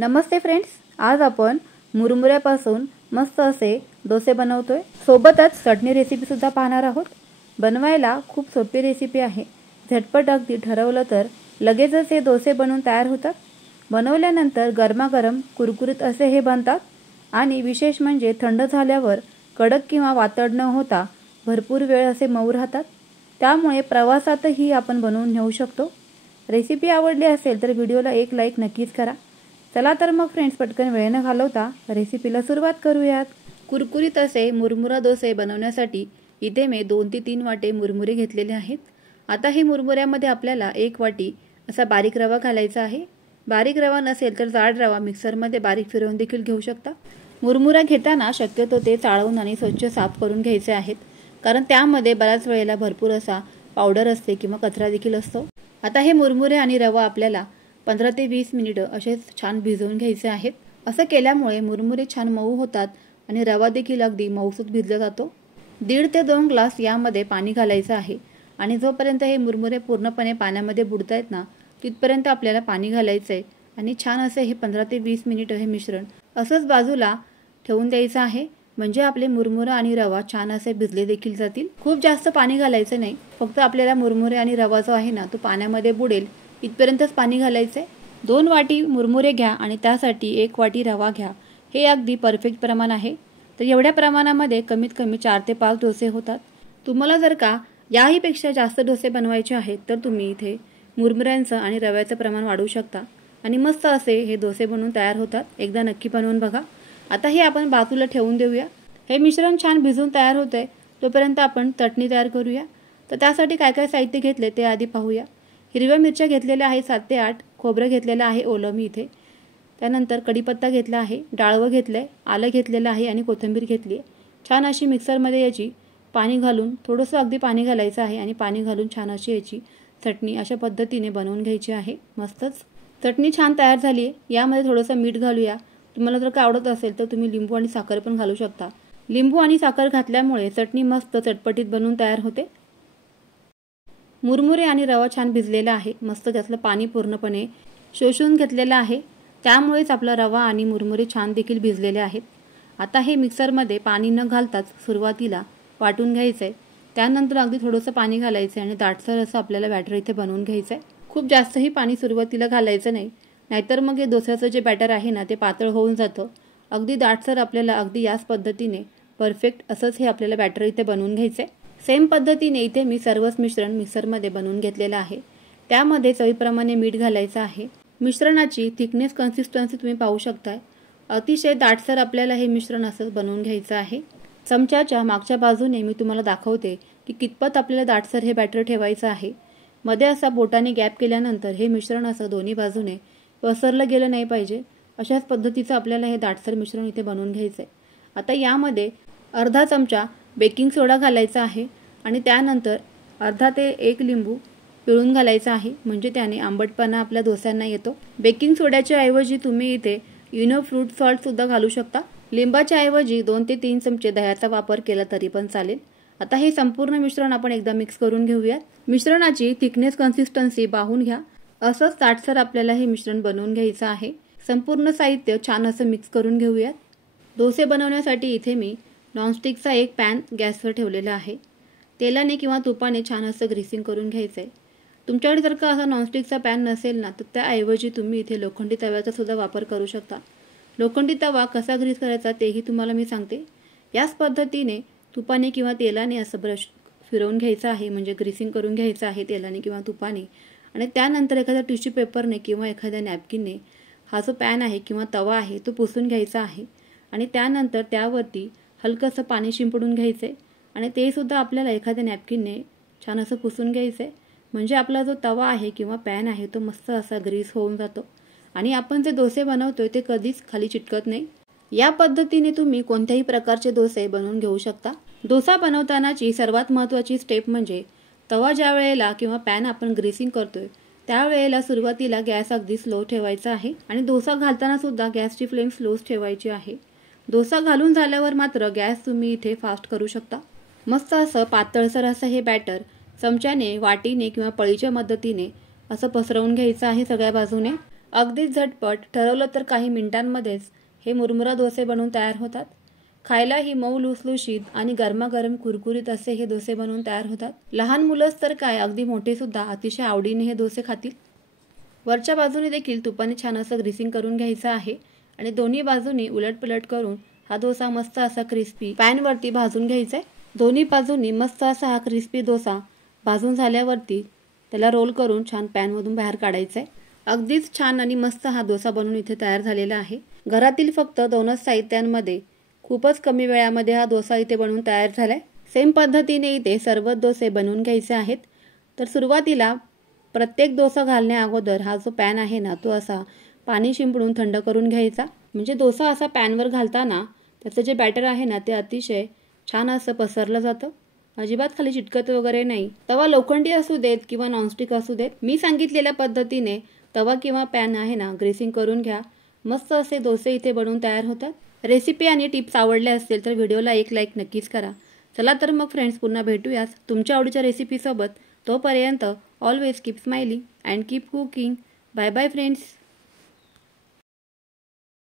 नमस्ते friends, आज आपण मुरमुऱ्यापासून मस्त असे डोसे बनवतोय। सोबतच चटणी रेसिपी सुद्धा पाहणार आहोत। बनवायला खूप सोपी रेसिपी आहे। झटपट अगदी ठरवलं तर लगेचच हे डोसे बनवून तयार होतात। बनवल्यानंतर गरमागरम कुरकुरीत असे हे बनतात आणि विशेष म्हणजे थंड झाल्यावर कडक किंवा वातड न होता भरपूर वेळ असे मऊ राहतात। त्यामुळे प्रवासातही आपण बनवून नेऊ शकतो। रेसिपी आवडली असेल तर व्हिडिओला एक लाईक नक्कीच करा। चला तर मग फ्रेंड्स, पटकन वेळ न घालवता रेसिपीला सुरुवात करूयात। कुरकुरीत असे मुरमुरा डोसे बनवण्यासाठी इथे मी 2 ते 3 वाटे मुरमुरे घेतलेले आहेत। आता हे मुरमुऱ्यामध्ये आपल्याला 1 वाटी असा बारीक रवा घालायचा आहे। बारीक रवा नसेल तर जाड रवा मिक्सरमध्ये बारीक फिरवून देखील घेऊ शकता। मुरमुरा घेताना शक्यतो ते चाळून आणि स्वच्छ साफ करून घ्यायचे आहेत, कारण त्यामध्ये बऱ्याच वेळेला भरपूर असा पावडर असते किंवा कचरा देखील असतो। आता हे मुरमुरे आणि रवा आपल्याला 15 ते 20 मिनिटे असे छान भिजवून घ्यायचे आहेत। असं केल्यामुळे मुरमुरे छान मऊ होतात आणि रवा देखील अगदी मऊसूत भिजला जातो। 1.5 ते 2 ग्लास यामध्ये पाणी घालायचं आहे आणि जोपर्यंत हे मुरमुरे पूर्णपणे पाण्यामध्ये बुडतायत ना, तिथपर्यंत आपल्याला पाणी घालायचंय आणि छान असे हे 15 ते 20 मिनिटे हे मिश्रण असंच बाजूला ठेवून द्यायचं आहे, म्हणजे आपले मुरमुरा आणि रवा छान असे भिजले देखील जातील। खूप जास्त पाणी घालायचं नाही, फक्त आपल्याला मुरमुरे आणि रवा जो आहे ना तो पाण्यामध्ये बुडेल इथपर्यंतच पाणी घालायचंय। 2 वाटी मुरमुरे घ्या आणि त्यासाठी 1 वाटी रवा घ्या। हे अगदी परफेक्ट प्रमाण आहे। तर एवढ्या प्रमाणामध्ये कमीत कमी 4 ते 5 डोसे होतात। तुम्हाला जर का याही पेक्षा जास्त डोसे बनवायचे आहेत तर तुम्ही इथे मुरमुऱ्यांचं आणि रव्याचं प्रमाण वाढवू शकता आणि मस्त असे हे डोसे बनवून तयार होतात। एकदा नक्की बनवून बघा। आता हे आपण बाजूला ठेवून देऊया। हे मिश्रण छान भिजून तयार होतंय, तोपर्यंत आपण चटणी तयार करूया। तर त्यासाठी काय काय साहित्य घेतले ते आधी पाहूया। हिरव्या मिरच्या घेतलेल्या आहे 7 ते 8, खोबरं घेतलेलं आहे ओलं मी इथे, त्यानंतर कढीपत्ता घेतला आहे, डाळवं घेतलंय, आलं घेतलेलं आहे आणि कोथिंबीर घेतली आहे। छान अशी मिक्सरमध्ये याची पाणी घालून थोडंसं अगदी पाणी घालायचं आहे आणि पाणी घालून छान अशी याची चटणी अशा पद्धतीने बनवून घ्यायची आहे। मस्तच चटणी छान तयार झाली आहे। यामध्ये थोडंसं मीठ घालूया। तुम्हाला जर का आवडत असेल तर तुम्ही लिंबू आणि साखर पण घालू शकता। लिंबू आणि साखर घातल्यामुळे चटणी मस्त चटपटीत बनवून तयार होते। मुरमुरे आणि रवा छान भिजलेला आहे, मस्त त्यातलं पाणी पूर्णपणे शोषून घेतलेलं आहे, त्यामुळेच आपला रवा आणि मुरमुरे छान देखील भिजलेले आहेत। आता हे मिक्सरमध्ये पाणी न घालताच सुरुवातीला वाटून घ्यायचंय। त्यानंतर अगदी थोडंसं पाणी घालायचं आणि दाटसर असं आपल्याला बॅटर इथे बनवून घ्यायचंय। खूप जास्तही पाणी सुरुवातीला घालायचं नाही, नाहीतर मग हे डोस्याचं जे बॅटर आहे ना ते पातळ होऊन जातं। अगदी दाटसर आपल्याला अगदी याच पद्धतीने परफेक्ट असंच हे आपल्याला बॅटर इथे बनवून घ्यायचंय। सेम पद्धतीने इथे मी सर्वच मिश्रण मिक्सरमध्ये बनवून घेतलेलं आहे। त्यामध्ये चवीप्रमाणे मीठ घालायचं आहे। मिश्रणाची थिकनेस कन्सिस्टन्सी तुम्ही पाहू शकताय। अतिशय दाटसर आपल्याला हे मिश्रण असंच बनवून घ्यायचं आहे। चमच्याच्या मागच्या बाजूने मी तुम्हाला दाखवते की कितपत आपल्याला दाटसर हे बॅटर ठेवायचं आहे। मध्ये असा बोटाने गॅप केल्यानंतर हे मिश्रण असं दोन्ही बाजूने पसरलं गेलं नाही पाहिजे, अशाच पद्धतीचं आपल्याला हे दाटसर मिश्रण इथे बनवून घ्यायचंय। आता यामध्ये अर्धा चमचा बेकिंग सोडा घालायचा आहे आणि त्यानंतर अर्धा ते 1 लिंबू पिळून घालायचा आहे, म्हणजे त्याने आंबटपणा आपल्या डोस्यांना येतो। बेकिंग सोड्याच्या ऐवजी तुम्ही इथे इनो फ्रूट सॉल्ट सुद्धा घालू शकता। लिंबाच्या ऐवजी 2 ते 3 चमचे दह्याचा वापर केला तरी पण चालेल। आता हे संपूर्ण मिश्रण आपण एकदा मिक्स करून घेऊयात। मिश्रणाची थिकनेस कन्सिस्टन्सी पाहून घ्या, असंच दाटसर आपल्याला हे मिश्रण बनवून घ्यायचं आहे। संपूर्ण साहित्य छान असं मिक्स करून घेऊयात। डोसे बनवण्यासाठी इथे मी नॉनस्टिकचा एक पॅन गॅसवर ठेवलेला आहे। तेलाने किंवा तुपाने छान असं ग्रीसिंग करून घ्यायचंय। तुमच्याकडे जर का असा नॉनस्टिकचा पॅन नसेल ना, तर त्याऐवजी तुम्ही इथे लोखंडी तव्याचा सुद्धा वापर करू शकता। लोखंडी तवा कसा ग्रीस करायचा तेही तुम्हाला मी सांगते। याच पद्धतीने तुपाने किंवा तेलाने असं ब्रश फिरवून घ्यायचं आहे, म्हणजे ग्रीसिंग करून घ्यायचं आहे तेलाने किंवा तुपाने, आणि त्यानंतर एखाद्या टिश्यू पेपरने किंवा एखाद्या नॅपकिनने हा जो पॅन आहे किंवा तवा आहे तो पुसून घ्यायचा आहे आणि त्यानंतर त्यावरती हलकंसं पाणी शिंपडून घ्यायचंय आणि ते सुद्धा आपल्याला एखाद्या नॅपकिनने छान असं पुसून घ्यायचंय, म्हणजे आपला जो तवा आहे किंवा पॅन आहे तो मस्त असा ग्रीस होऊन जातो आणि आपण जे डोसे बनवतोय ते कधीच खाली चिटकत नाही। या पद्धतीने तुम्ही कोणत्याही प्रकारचे डोसे बनवून घेऊ शकता। डोसा बनवतानाची सर्वात महत्त्वाची स्टेप म्हणजे तवा ज्या वेळेला किंवा पॅन आपण ग्रीसिंग करतोय त्यावेळेला सुरुवातीला गॅस अगदी स्लो ठेवायचा आहे आणि डोसा घालताना सुद्धा गॅसची फ्लेम स्लोच ठेवायची आहे। डोसा घालून झाल्यावर मात्र गॅस तुम्ही इथे फास्ट करू शकता। मस्त असं पातळसर असं हे बॅटर चमच्याने, वाटीने किंवा पळीच्या मदतीने असं पसरवून घ्यायचं आहे सगळ्या बाजूने अगदीच झटपट, ठरवलं तर काही मिनिटांमध्येच हे मुरमुरा डोसे बनवून तयार होतात. खायलाही मऊ लुसलुशीत आणि गरमागरम कुरकुरीत असे हे डोसे बनवून तयार होतात. लहान मुलंच तर काय, अगदी मोठे सुद्धा अतिशय आवडीने हे डोसे खातील. वरच्या बाजूने देखील तुपाने छान असं ग्रीसिंग करून घ्यायचं आहे आणि दोन्ही बाजूनी उलटपलट करून हा डोसा मस्त असा क्रिस्पी पॅनवरती भाजून घ्यायचा आहे. दोन्ही बाजूनी मस्त असा हा क्रिस्पी डोसा भाजून झाल्यावरती त्याला रोल करून छान पॅनमधून बाहेर काढायचा आहे. अगदीच छान आणि मस्त हा डोसा बनवून इथे तयार झालेला आहे. घरातील फक्त 2च साहित्यांमध्ये खूपच कमी वेळामध्ये हा डोसा इथे बनवून तयार झालाय. सेम पद्धतीने इथे सर्व डोसे बनवून घ्यायचे आहेत. तर सुरुवातीला प्रत्येक डोसा घालण्या अगोदर हा जो पॅन आहे ना, तो असा पाणी शिंपडून थंड करून घ्यायचा. म्हणजे डोसा असा पॅनवर घालताना त्याचं जे बॅटर आहे ना, ते अतिशय छान असं पसरलं जातं. अजिबात खाली चिटकत वगैरे नाही. तवा लोखंडी असू देत किंवा नॉनस्टिक असू देत, मी सांगितलेल्या पद्धतीने तवा किंवा पॅन आहे ना, ग्रेसिंग करून घ्या. मस्त असे डोसे इथे बनवून तयार होतात. रेसिपी आणि टिप्स आवडल्या असतील तर व्हिडिओला एक लाईक नक्कीच करा. चला तर मग फ्रेंड्स, पुन्हा भेटूयाच तुमच्या आवडीच्या रेसिपीसोबत. तोपर्यंत always keep smiling and keep cooking. Bye bye friends.